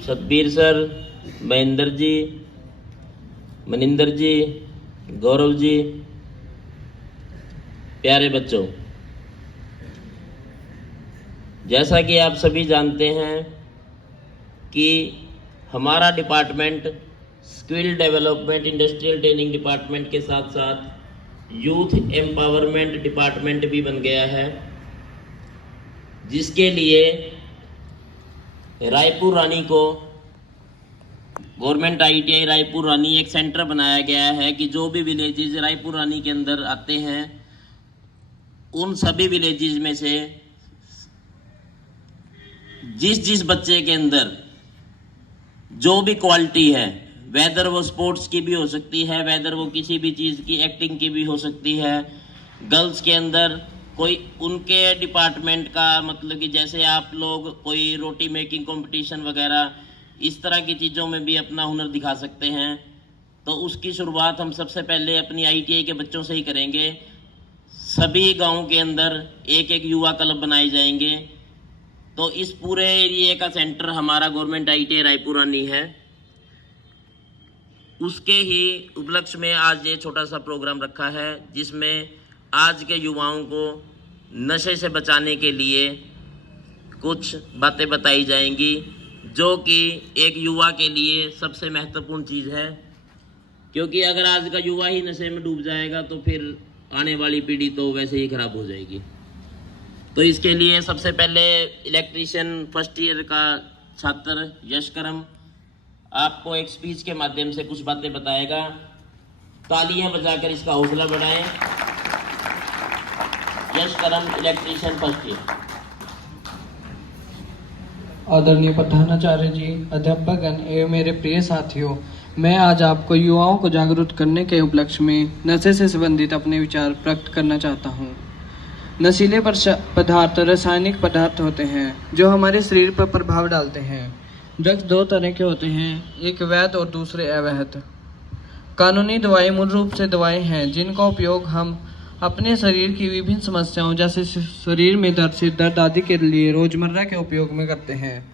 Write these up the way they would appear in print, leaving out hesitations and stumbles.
Satbir sir, Mahendra ji, Maninder जी, गौरव जी, प्यारे बच्चों, जैसा कि आप सभी जानते हैं कि हमारा department skill development industrial training department के साथ साथ यूथ एम्पावरमेंट डिपार्टमेंट भी बन गया है, जिसके लिए रायपुर रानी को गवर्नमेंट ITI रायपुर रानी एक सेंटर बनाया गया है कि जो भी विलेजेस रायपुर रानी के अंदर आते हैं उन सभी विलेजेस में से जिस बच्चे के अंदर जो भी क्वालिटी है, वेदर वो स्पोर्ट्स की भी हो सकती है, वेदर वो किसी भी चीज़ की एक्टिंग की भी हो सकती है, गर्ल्स के अंदर कोई उनके डिपार्टमेंट का मतलब कि जैसे आप लोग कोई रोटी मेकिंग कंपटीशन वगैरह इस तरह की चीज़ों में भी अपना हुनर दिखा सकते हैं, तो उसकी शुरुआत हम सबसे पहले अपनी ITI के बच्चों से ही करेंगे। सभी गांव के अंदर एक एक युवा क्लब बनाए जाएंगे, तो इस पूरे एरिया का सेंटर हमारा गवर्नमेंट ITI रायपुर रानी है। उसके ही उपलक्ष्य में आज ये छोटा सा प्रोग्राम रखा है, जिसमें आज के युवाओं को नशे से बचाने के लिए कुछ बातें बताई जाएंगी, जो कि एक युवा के लिए सबसे महत्वपूर्ण चीज़ है, क्योंकि अगर आज का युवा ही नशे में डूब जाएगा तो फिर आने वाली पीढ़ी तो वैसे ही खराब हो जाएगी। तो इसके लिए सबसे पहले इलेक्ट्रीशियन फर्स्ट ईयर का छात्र यशकरम आपको एक स्पीच के माध्यम से कुछ बातें बताएगा। तालियां बजाकर इसका हौसला बढ़ाएं। यशकरम, इलेक्ट्रीशियन फर्स्ट ईयर। आदरणीय प्रधानाचार्य जी, अध्यापकगण एवं मेरे प्रिय साथियों, मैं आज आपको युवाओं को जागरूक करने के उपलक्ष्य में नशे से संबंधित अपने विचार प्रकट करना चाहता हूँ। नशीले पदार्थ रासायनिक पदार्थ होते हैं जो हमारे शरीर पर प्रभाव डालते हैं। ड्रग्स दो तरह के होते हैं, एक वैध और दूसरे अवैध। कानूनी दवाएं मूल रूप से दवाएं हैं जिनका उपयोग हम अपने शरीर की विभिन्न समस्याओं जैसे शरीर में दर्द, सिर दर्द आदि के लिए रोजमर्रा के उपयोग में करते हैं।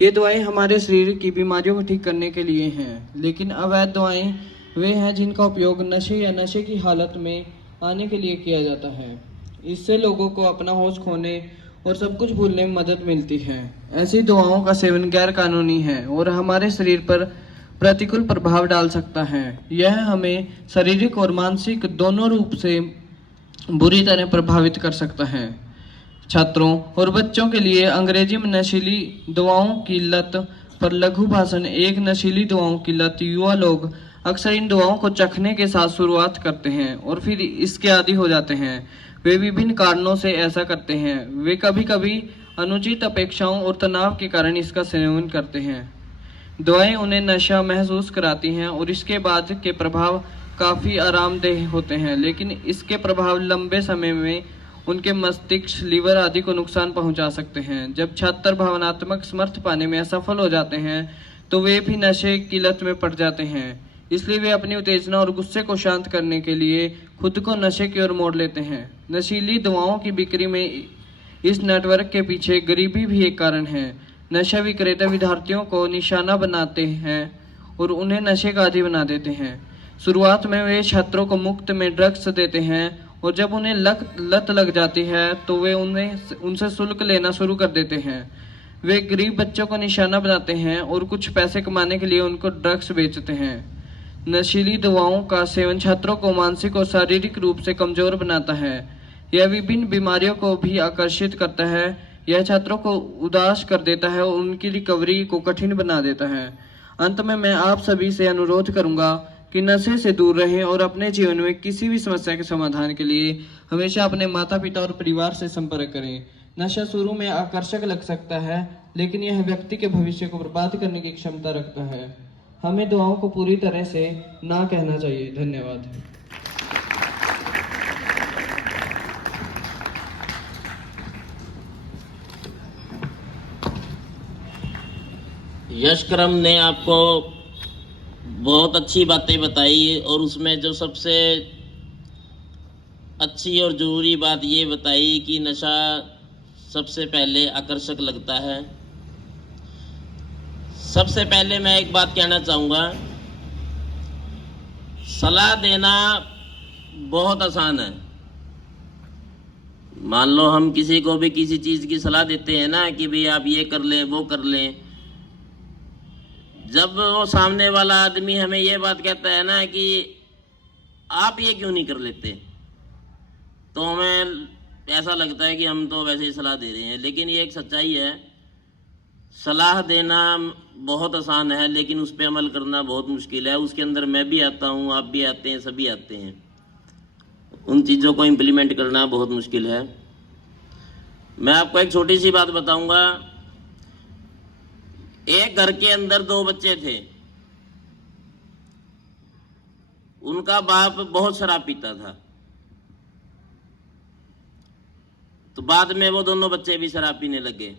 ये दवाएं हमारे शरीर की बीमारियों को ठीक करने के लिए हैं, लेकिन अवैध दवाएं वे हैं जिनका उपयोग नशे या नशे की हालत में आने के लिए किया जाता है। इससे लोगों को अपना होश खोने और सब कुछ भूलने में मदद मिलती है। ऐसी दवाओं का सेवन गैर कानूनी है और हमारे शरीर पर प्रतिकूल प्रभाव डाल सकता है। यह हमें शारीरिक और मानसिक दोनों रूप से बुरी तरह प्रभावित कर सकता है। छात्रों और बच्चों के लिए अंग्रेजी में नशीली दवाओं की लत पर लघु भाषण। एक नशीली दवाओं की लत युवा लोग अक्सर इन दवाओं को चखने के साथ शुरुआत करते हैं और फिर इसके आदी हो जाते हैं। वे विभिन्न कारणों से ऐसा करते हैं। वे कभी कभी अनुचित अपेक्षाओं और तनाव के कारण इसका सेवन करते हैं। दवाएं उन्हें नशा महसूस कराती हैं और इसके बाद के प्रभाव काफ़ी आरामदेह होते हैं, लेकिन इसके प्रभाव लंबे समय में उनके मस्तिष्क, लीवर आदि को नुकसान पहुंचा सकते हैं। जब छात्र भावनात्मक समर्थ पाने में असफल हो जाते हैं तो वे भी नशे की लत में पड़ जाते हैं। इसलिए वे अपनी उत्तेजना और गुस्से को शांत करने के लिए खुद को नशे की ओर मोड़ लेते हैं। नशीली दवाओं की बिक्री में इस नेटवर्क के पीछे गरीबी भी एक कारण है। नशा विक्रेता विद्यार्थियों को निशाना बनाते हैं और उन्हें नशे का आदी बना देते हैं। शुरुआत में वे छात्रों को मुफ्त में ड्रग्स देते हैं और जब उन्हें लत लग जाती है तो वे उनसे शुल्क लेना शुरू कर देते हैं। वे गरीब बच्चों को निशाना बनाते हैं और कुछ पैसे कमाने के लिए उनको ड्रग्स बेचते हैं। नशीली दवाओं का सेवन छात्रों को मानसिक और शारीरिक रूप से कमजोर बनाता है। यह विभिन्न बीमारियों को भी आकर्षित करता है। यह छात्रों को उदास कर देता है और उनकी रिकवरी को कठिन बना देता है। अंत में मैं आप सभी से अनुरोध करूंगा कि नशे से दूर रहें और अपने जीवन में किसी भी समस्या के समाधान के लिए हमेशा अपने माता पिता और परिवार से संपर्क करें। नशा शुरू में आकर्षक लग सकता है, लेकिन यह व्यक्ति के भविष्य को बर्बाद करने की क्षमता रखता है। हमें दुआओं को पूरी तरह से ना कहना चाहिए। धन्यवाद। यशकरम ने आपको बहुत अच्छी बातें बताई और उसमें जो सबसे अच्छी और ज़रूरी बात ये बताई कि नशा सबसे पहले आकर्षक लगता है, सबसे पहले मैं एक बात कहना चाहूँगा, सलाह देना बहुत आसान है। मान लो हम किसी को भी किसी चीज़ की सलाह देते हैं ना कि भाई आप ये कर लें वो कर लें, जब वो सामने वाला आदमी हमें ये बात कहता है ना कि आप ये क्यों नहीं कर लेते, तो हमें ऐसा लगता है कि हम तो वैसे ही सलाह दे रहे हैं। लेकिन ये एक सच्चाई है, सलाह देना बहुत आसान है लेकिन उस पर अमल करना बहुत मुश्किल है। उसके अंदर मैं भी आता हूँ, आप भी आते हैं, सभी आते हैं। उन चीज़ों को इम्प्लीमेंट करना बहुत मुश्किल है। मैं आपको एक छोटी सी बात बताऊंगा। एक घर के अंदर 2 बच्चे थे, उनका बाप बहुत शराब पीता था, तो बाद में वो दोनों बच्चे भी शराब पीने लगे।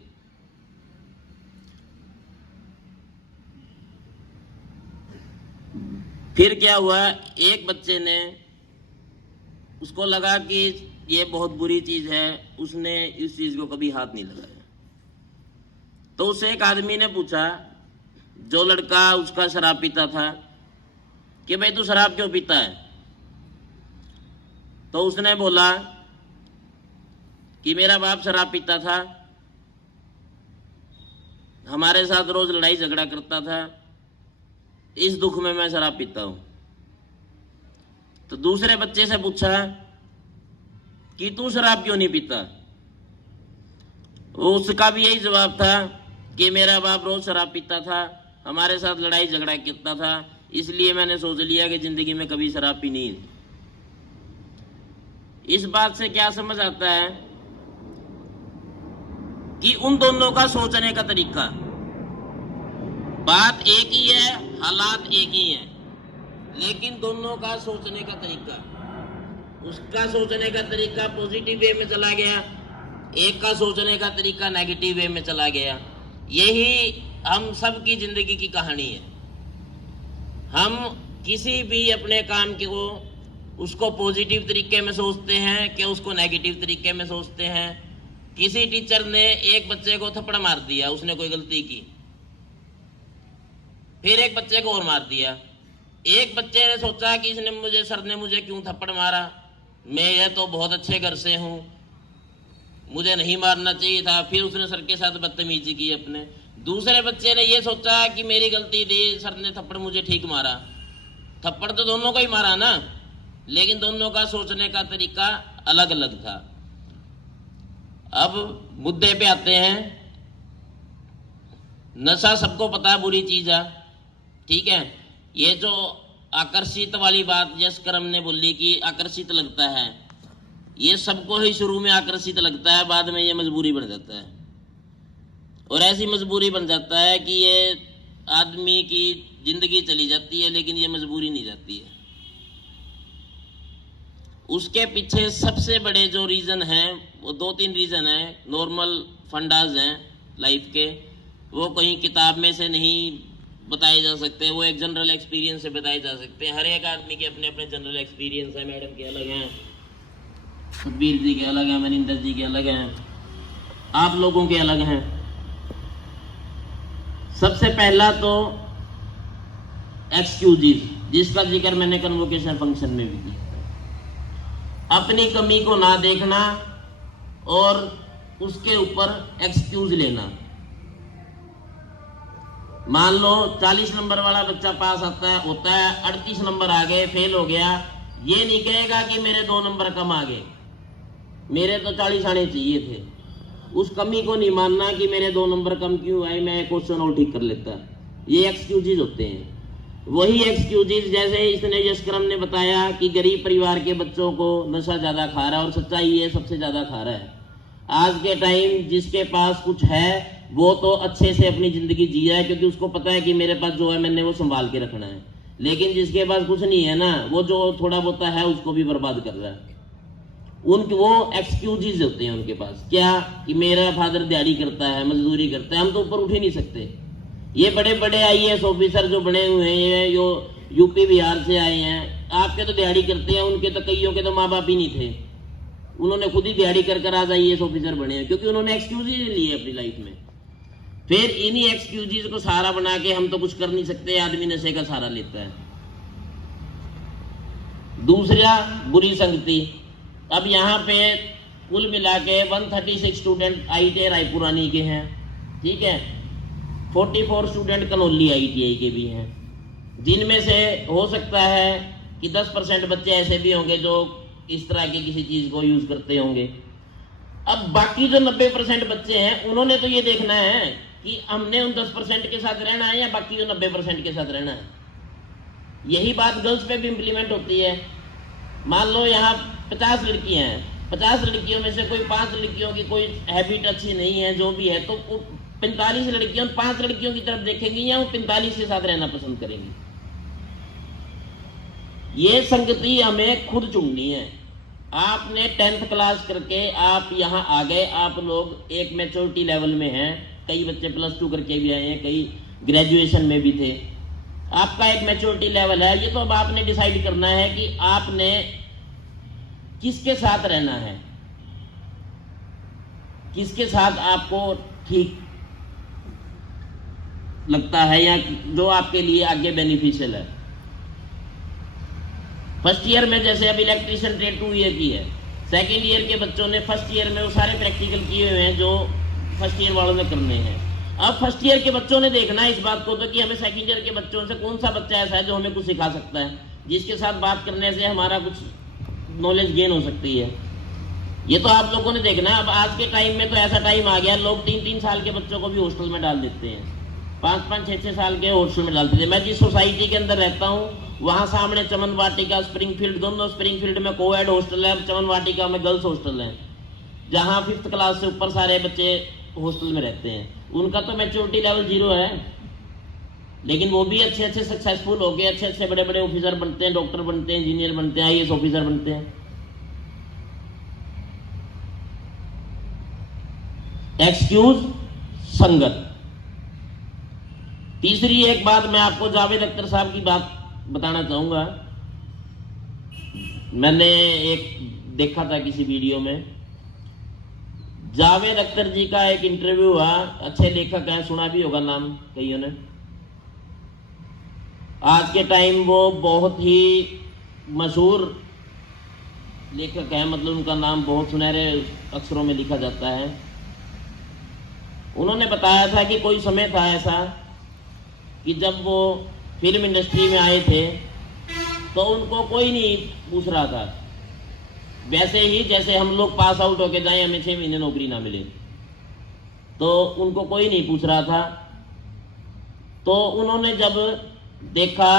फिर क्या हुआ, एक बच्चे ने, उसको लगा कि ये बहुत बुरी चीज है, उसने इस चीज को कभी हाथ नहीं लगाया। तो उससे एक आदमी ने पूछा, जो लड़का उसका शराब पीता था, कि भाई तू शराब क्यों पीता है? तो उसने बोला कि मेरा बाप शराब पीता था, हमारे साथ रोज लड़ाई झगड़ा करता था, इस दुख में मैं शराब पीता हूं। तो दूसरे बच्चे से पूछा कि तू शराब क्यों नहीं पीता? उसका भी यही जवाब था कि मेरा बाप रोज शराब पीता था, हमारे साथ लड़ाई झगड़ा करता था, इसलिए मैंने सोच लिया कि जिंदगी में कभी शराब पीनी है। इस बात से क्या समझ आता है कि उन दोनों का सोचने का तरीका, बात एक ही है, हालात एक ही है, लेकिन दोनों का सोचने का तरीका, उसका सोचने का तरीका पॉजिटिव वे में चला गया, एक का सोचने का तरीका नेगेटिव वे में चला गया। यही हम सब की जिंदगी की कहानी है। हम किसी भी अपने काम को उसको पॉजिटिव तरीके में सोचते हैं कि उसको नेगेटिव तरीके में सोचते हैं। किसी टीचर ने एक बच्चे को थप्पड़ मार दिया, उसने कोई गलती की, फिर एक बच्चे को और मार दिया। एक बच्चे ने सोचा कि सर ने मुझे क्यों थप्पड़ मारा, मैं ये तो बहुत अच्छे घर से हूं, मुझे नहीं मारना चाहिए था, फिर उसने सर के साथ बदतमीजी की अपने। दूसरे बच्चे ने ये सोचा कि मेरी गलती थी, सर ने थप्पड़ मुझे ठीक मारा। थप्पड़ तो दोनों को ही मारा ना, लेकिन दोनों का सोचने का तरीका अलग अलग था। अब मुद्दे पे आते हैं। नशा सबको पता है बुरी चीज है, ठीक है। ये जो आकर्षित वाली बात यशकर्म ने बोली कि आकर्षित लगता है, ये सबको ही शुरू में आकर्षित लगता है, बाद में ये मजबूरी बन जाता है। और ऐसी मजबूरी बन जाता है कि ये आदमी की जिंदगी चली जाती है, लेकिन ये मजबूरी नहीं जाती है। उसके पीछे सबसे बड़े जो रीजन हैं, वो 2-3 रीजन हैं, नॉर्मल फंडाज हैं लाइफ के। वो कहीं किताब में से नहीं बताए जा सकते, वो एक जनरल एक्सपीरियंस से बताए जा सकते हैं। हर एक आदमी के अपने अपने जनरल एक्सपीरियंस है। मैडम के अलग हैं, सुखबीर जी के अलग हैं, मनिंदर जी के अलग हैं, आप लोगों के अलग हैं। सबसे पहला तो एक्सक्यूजेस, जिसका जिक्र मैंने कन्वोकेशन फंक्शन में भी किया। अपनी कमी को ना देखना और उसके ऊपर एक्सक्यूज लेना। मान लो 40 नंबर वाला बच्चा पास होता है, 38 नंबर आ गए, फेल हो गया, ये नहीं कहेगा कि मेरे 2 नंबर कम आ गए, मेरे तो 40 आने चाहिए थे। उस कमी को नहीं मानना कि मेरे 2 नंबर कम क्यों आए, मैं क्वेश्चन और ठीक कर लेता। ये एक्सक्यूजेज होते हैं। वही एक्सक्यूजेज जैसे इसने यशकर्म ने बताया कि गरीब परिवार के बच्चों को नशा ज्यादा खा रहा है, और सच्चाई ये सबसे ज्यादा खा रहा है। आज के टाइम जिसके पास कुछ है वो तो अच्छे से अपनी जिंदगी जी रहा है, क्योंकि उसको पता है कि मेरे पास जो है मैंने वो संभाल के रखना है। लेकिन जिसके पास कुछ नहीं है ना, वो जो थोड़ा बहुत है उसको भी बर्बाद कर रहा है। उनके वो एक्सक्यूजेज होते हैं उनके पास, क्या कि मेरा फादर दिहाड़ी करता है, मजदूरी करता है, हम तो ऊपर उठ ही नहीं सकते। ये बड़े बड़े IAS ऑफिसर जो बने हुए हैं, जो यूपी बिहार से आए हैं, आपके तो दिहाड़ी करते हैं, उनके तो कईयों के तो माँ बाप ही नहीं थे, उन्होंने खुद ही दिहाड़ी कर आज IAS ऑफिसर बने हैं, क्योंकि उन्होंने एक्सक्यूज ही लिए अपनी लाइफ में। फिर इन्हीं एक्सक्यूजेस को सहारा बना के हम तो कुछ कर नहीं सकते, आदमी नशे का सहारा लेता है। दूसरा, बुरी संगति। अब यहाँ पे कुल मिला के 136 स्टूडेंट ITI रायपुरानी के हैं, ठीक है, 44 स्टूडेंट कनौली ITI के भी हैं, जिनमें से हो सकता है कि 10% बच्चे ऐसे भी होंगे जो इस तरह की किसी चीज को यूज करते होंगे। अब बाकी जो 90% बच्चे हैं, उन्होंने तो ये देखना है कि हमने उन 10% के साथ रहना है या बाकी जो 90% के साथ रहना है। यही बात गर्ल्स पे भी इम्प्लीमेंट होती है। मान लो यहाँ 50 लड़कियां हैं, 50 लड़कियों में से कोई 5 लड़कियों की कोई हैबिट अच्छी नहीं है, जो भी है, तो 45 लड़कियां 5 लड़कियों की तरफ देखेंगी या वो 45 के साथ रहना पसंद करेंगी। ये संगति हमें खुद चुननी है। आपने 10th क्लास करके आप यहाँ आ गए, आप लोग एक मैच्योरिटी लेवल में हैं, कई बच्चे +2 करके भी आए हैं, कई ग्रेजुएशन में भी थे, आपका एक मैच्योरिटी लेवल है। ये तो अब आपने डिसाइड करना है कि आपने किसके साथ रहना है, किसके साथ आपको ठीक लगता है या जो आपके लिए आगे बेनिफिशियल है। फर्स्ट ईयर में जैसे अब इलेक्ट्रिशियन ट्रेड 2 ईयर की है, सेकेंड ईयर के बच्चों ने फर्स्ट ईयर में वो सारे प्रैक्टिकल किए हुए हैं जो फर्स्ट ईयर वालों ने करने हैं। अब फर्स्ट ईयर के बच्चों ने देखना है इस बात को तो कि हमें सेकेंड ईयर के बच्चों से कौन सा बच्चा ऐसा है जो हमें कुछ सिखा सकता है, जिसके साथ बात करने से हमारा कुछ नॉलेज गेन हो सकती है। ये तो आप लोगों ने देखना है। अब आज के टाइम में तो ऐसा टाइम आ गया, लोग 3-3 साल के बच्चों को भी हॉस्टल में डाल देते हैं, 5-5, 6-6 साल के हॉस्टल में डालते थे। मैं जिस सोसाइटी के अंदर रहता हूँ वहां सामने चमन वाटिका, स्प्रिंगफील्ड, दोनों स्प्रिंगफील्ड में कोएड हॉस्टल है, चमन वाटिका में गर्ल्स हॉस्टल है, जहां 5th क्लास से ऊपर सारे बच्चे हॉस्टल में रहते हैं। उनका तो मैच्योरिटी लेवल 0 है, लेकिन वो भी अच्छे अच्छे सक्सेसफुल हो गए, अच्छे अच्छे बड़े बड़े ऑफिसर बनते हैं, डॉक्टर बनते हैं, इंजीनियर बनते हैं, IAS ऑफिसर बनते हैं। एक्सक्यूज, संगत। तीसरी एक बात मैं आपको जावेद अख्तर साहब की बात बताना चाहूंगा। मैंने एक देखा था किसी वीडियो में, जावेद अख्तर जी का एक इंटरव्यू हुआ, अच्छे लेखक हैं, सुना भी होगा नाम कईयों ने। आज के टाइम वो बहुत ही मशहूर लेखक हैं, मतलब उनका नाम बहुत सुनहरे अक्षरों में लिखा जाता है। उन्होंने बताया था कि कोई समय था ऐसा कि जब वो फिल्म इंडस्ट्री में आए थे तो उनको कोई नहीं पूछ रहा था, वैसे ही जैसे हम लोग पास आउट होके जाए, हमें 6 महीने नौकरी ना मिले, तो उनको कोई नहीं पूछ रहा था। तो उन्होंने जब देखा,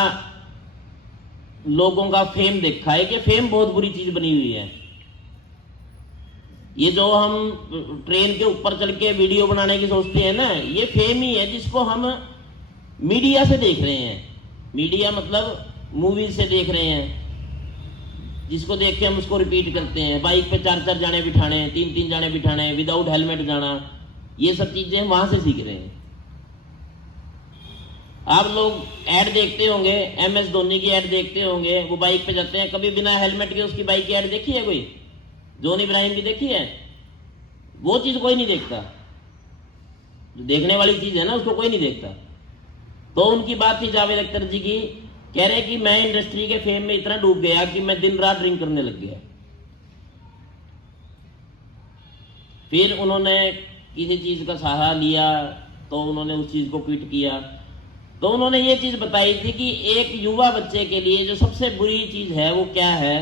लोगों का फेम देखा है कि फेम बहुत बुरी चीज बनी हुई है। ये जो हम ट्रेन के ऊपर चल के वीडियो बनाने की सोचते हैं ना, ये फेम ही है जिसको हम मीडिया से देख रहे हैं। मीडिया मतलब मूवीज से देख रहे हैं, जिसको देख के हम उसको रिपीट करते हैं। बाइक पे 4-4 जाने बिठाने, 3-3 जाने बिठाने, विदाउट हेलमेट जाना, ये सब चीजें हम वहां से सीख रहे हैं। आप लोग ऐड देखते होंगे, MS धोनी की ऐड देखते होंगे, वो बाइक पे जाते हैं, कभी बिना हेलमेट के उसकी बाइक की ऐड देखी है कोई? जॉन इब्राहिम की देखी है? वो चीज कोई नहीं देखता, जो देखने वाली चीज है ना उसको कोई नहीं देखता। तो उनकी बात थी जावेद अख्तर जी की, कह रहे कि मैं इंडस्ट्री के फेम में इतना डूब गया कि मैं दिन रात ड्रिंक करने लग गया। फिर उन्होंने किसी चीज का सहारा लिया तो उन्होंने उस चीज को क्विट किया। तो उन्होंने ये चीज बताई थी कि एक युवा बच्चे के लिए जो सबसे बुरी चीज है वो क्या है,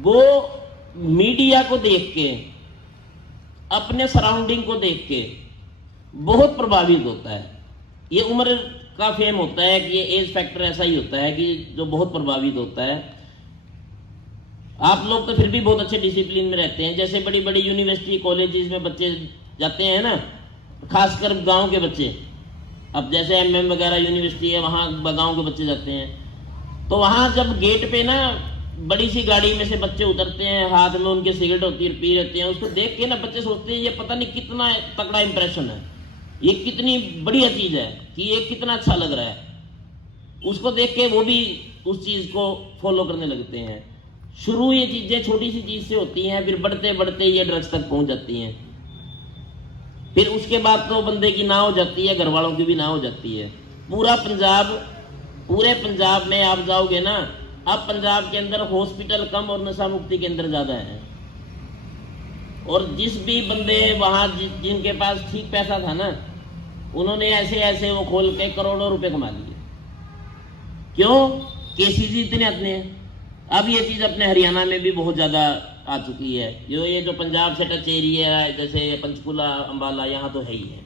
वो मीडिया को देख के, अपने सराउंडिंग को देख के बहुत प्रभावित होता है। ये उम्र का फेम होता है कि ये एज फैक्टर ऐसा ही होता है कि जो बहुत प्रभावित होता है। आप लोग तो फिर भी बहुत अच्छे डिसिप्लिन में रहते हैं, जैसे बड़ी बड़ी यूनिवर्सिटी कॉलेजेस में बच्चे जाते हैं ना, खासकर गांव के बच्चे। अब जैसे MM वगैरह यूनिवर्सिटी है, वहां गांव के बच्चे जाते हैं, तो वहां जब गेट पे ना बड़ी सी गाड़ी में से बच्चे उतरते हैं, हाथ में उनके सिगरेट होती है, पी रहते हैं, उसको देख के ना बच्चे सोचते हैं ये पता नहीं कितना तगड़ा इंप्रेशन है, ये कितनी बढ़िया चीज है, कि ये कितना अच्छा लग रहा है। उसको देख के वो भी उस चीज को फॉलो करने लगते हैं। शुरू ये चीजें छोटी सी चीज से होती हैं, फिर बढ़ते बढ़ते ये ड्रग्स तक पहुंच जाती हैं। फिर उसके बाद तो बंदे की ना हो जाती है, घर वालों की भी ना हो जाती है। पूरे पंजाब में आप जाओगे ना, अब पंजाब के अंदर हॉस्पिटल कम और नशा मुक्ति केंद्र ज्यादा है। और जिस भी बंदे वहां जिनके पास ठीक पैसा था ना, उन्होंने ऐसे ऐसे वो खोल के करोड़ों रुपए कमा लिए। क्यों? केसीज इतने आते हैं। अब ये चीज अपने हरियाणा में भी बहुत ज्यादा आ चुकी है। ये जो पंजाब से टच एरिया है, जैसे पंचकुला, अंबाला, यहाँ तो है ही है।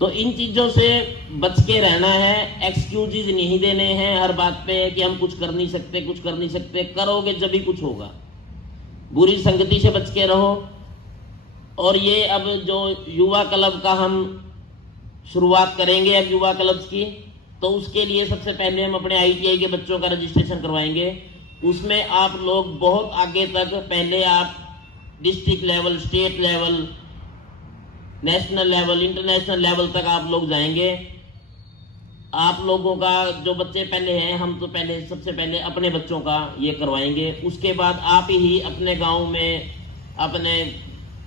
तो इन चीजों से बच के रहना है, एक्सक्यूजेज नहीं देने हैं हर बात पे कि हम कुछ कर नहीं सकते, कुछ कर नहीं सकते। करोगे जब भी कुछ होगा। बुरी संगति से बच के रहो। और ये अब जो युवा क्लब का हम शुरुआत करेंगे अब युवा क्लब्स की, तो उसके लिए सबसे पहले हम अपने ITI के बच्चों का रजिस्ट्रेशन करवाएंगे। उसमें आप लोग बहुत आगे तक, पहले आप district level, state level, national level, international level तक आप लोग जाएंगे। आप लोगों का जो बच्चे पहले हैं, हम तो पहले सबसे पहले अपने बच्चों का ये करवाएंगे। उसके बाद आप ही अपने गांव में अपने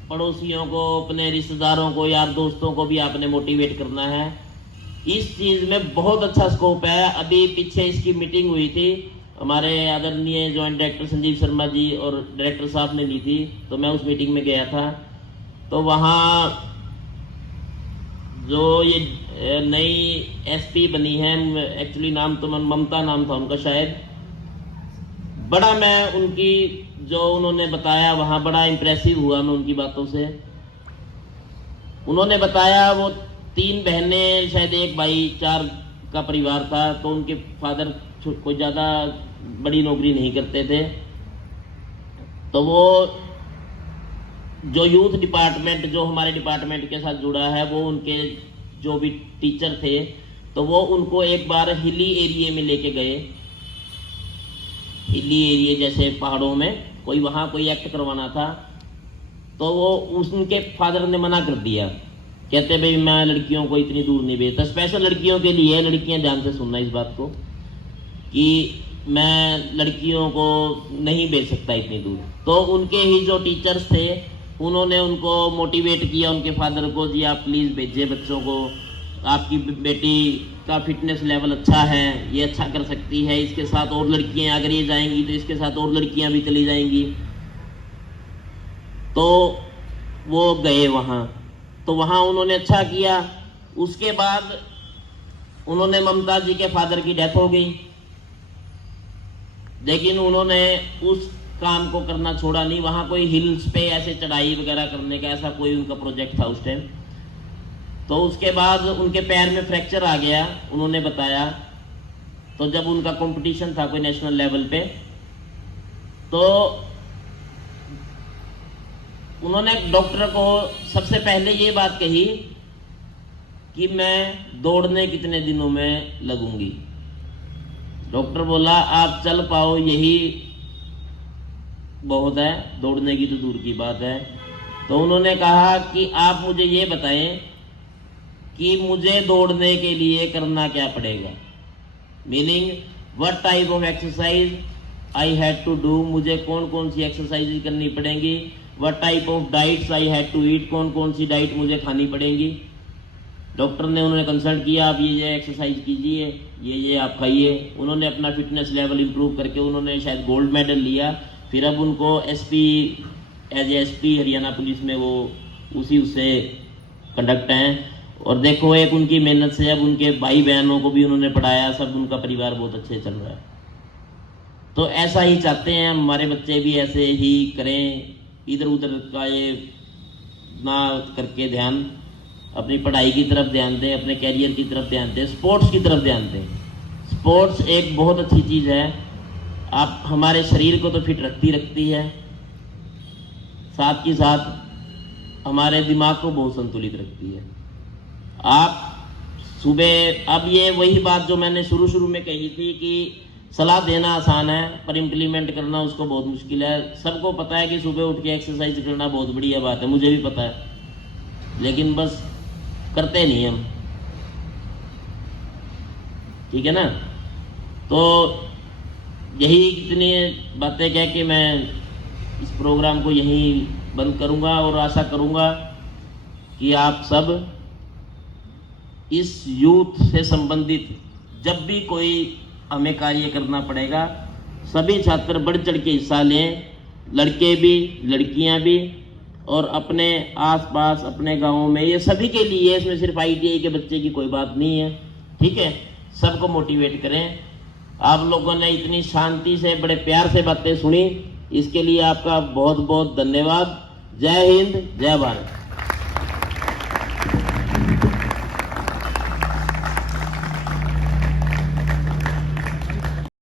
पड़ोसियों को, अपने रिश्तेदारों को, यार दोस्तों को भी आपने मोटिवेट करना है। इस चीज में बहुत अच्छा स्कोप है। अभी पीछे इसकी मीटिंग हुई थी, हमारे आदरणीय जॉइंट डायरेक्टर संजीव शर्मा जी और डायरेक्टर साहब ने ली थी, तो मैं उस मीटिंग में गया था। तो वहाँ जो ये नई SP बनी है, एक्चुअली नाम तो ममता नाम था उनका शायद, बड़ा मैं उनकी जो उन्होंने बताया वहाँ बड़ा इम्प्रेसिव हुआ मैं उनकी बातों से। उन्होंने बताया वो 3 बहनें, शायद 1 भाई, 4 का परिवार था। तो उनके फादर कोई ज़्यादा बड़ी नौकरी नहीं करते थे। तो वो जो यूथ डिपार्टमेंट जो हमारे डिपार्टमेंट के साथ जुड़ा है, वो उनके जो भी टीचर थे, तो वो उनको एक बार हिली एरिया में लेके गए। हिली एरिया जैसे पहाड़ों में कोई, वहाँ कोई एक्ट करवाना था। तो वो उनके फादर ने मना कर दिया, कहते भाई मैं लड़कियों को इतनी दूर नहीं भेजता। स्पेशल लड़कियों के लिए, लड़कियां ध्यान से सुनना इस बात को, कि मैं लड़कियों को नहीं भेज सकता इतनी दूर। तो उनके ही जो टीचर्स थे, उन्होंने उनको मोटिवेट किया, उनके फादर को, जी आप प्लीज़ भेजिए बच्चों को, आपकी बेटी का फिटनेस लेवल अच्छा है, ये अच्छा कर सकती है, इसके साथ और लड़कियां, अगर ये जाएंगी तो इसके साथ और लड़कियां भी चली जाएंगी। तो वो गए वहाँ, तो वहाँ उन्होंने अच्छा किया। उसके बाद उन्होंने, ममता जी के फादर की डेथ हो गई, लेकिन उन्होंने उस काम को करना छोड़ा नहीं। वहाँ कोई हिल्स पे ऐसे चढ़ाई वगैरह करने का ऐसा कोई उनका प्रोजेक्ट था उस टाइम। तो उसके बाद उनके पैर में फ्रैक्चर आ गया, उन्होंने बताया। तो जब उनका कंपटीशन था कोई नेशनल लेवल पे, तो उन्होंने डॉक्टर को सबसे पहले ये बात कही कि मैं दौड़ने कितने दिनों में लगूंगी। डॉक्टर बोला आप चल पाओ यही बहुत है, दौड़ने की तो दूर की बात है। तो उन्होंने कहा कि आप मुझे ये बताएं कि मुझे दौड़ने के लिए करना क्या पड़ेगा, meaning what type of exercise I had to do, मुझे कौन कौन सी एक्सरसाइज करनी पड़ेंगी, what type of diets I had to eat, कौन कौन सी डाइट मुझे खानी पड़ेंगी। डॉक्टर ने उन्होंने कंसल्ट किया, आप ये एक्सरसाइज कीजिए, ये आप खाइए। उन्होंने अपना फिटनेस लेवल इंप्रूव करके उन्होंने शायद गोल्ड मेडल लिया। फिर अब उनको SP, as SP Haryana police में वो उससे कंडक्ट हैं। और देखो एक उनकी मेहनत से अब उनके भाई बहनों को भी उन्होंने पढ़ाया, सब उनका परिवार बहुत अच्छे चल रहा है। तो ऐसा ही चाहते हैं हमारे बच्चे भी ऐसे ही करें, इधर उधर का ये ना करके ध्यान अपनी पढ़ाई की तरफ ध्यान दें, अपने कैरियर की तरफ ध्यान दें, स्पोर्ट्स की तरफ ध्यान दें। स्पोर्ट्स एक बहुत अच्छी चीज़ है। आप हमारे शरीर को तो फिट रखती है, साथ ही साथ हमारे दिमाग को बहुत संतुलित रखती है। आप सुबह, अब ये वही बात जो मैंने शुरू में कही थी कि सलाह देना आसान है पर इम्प्लीमेंट करना उसको बहुत मुश्किल है। सबको पता है कि सुबह उठ के एक्सरसाइज करना बहुत बढ़िया बात है, मुझे भी पता है, लेकिन बस करते नहीं हम, ठीक है ना। तो यही इतनी बातें कह के मैं इस प्रोग्राम को यहीं बंद करूंगा और आशा करूंगा कि आप सब इस यूथ से संबंधित जब भी कोई हमें कार्य करना पड़ेगा, सभी छात्र बढ़ चढ़ के हिस्सा लें, लड़के भी लड़कियां भी, और अपने आसपास अपने गांवों में, ये सभी के लिए, इसमें सिर्फ ITI के बच्चे की कोई बात नहीं है, ठीक है। सबको मोटिवेट करें। आप लोगों ने इतनी शांति से बड़े प्यार से बातें सुनी, इसके लिए आपका बहुत बहुत धन्यवाद। जय हिंद, जय भारत।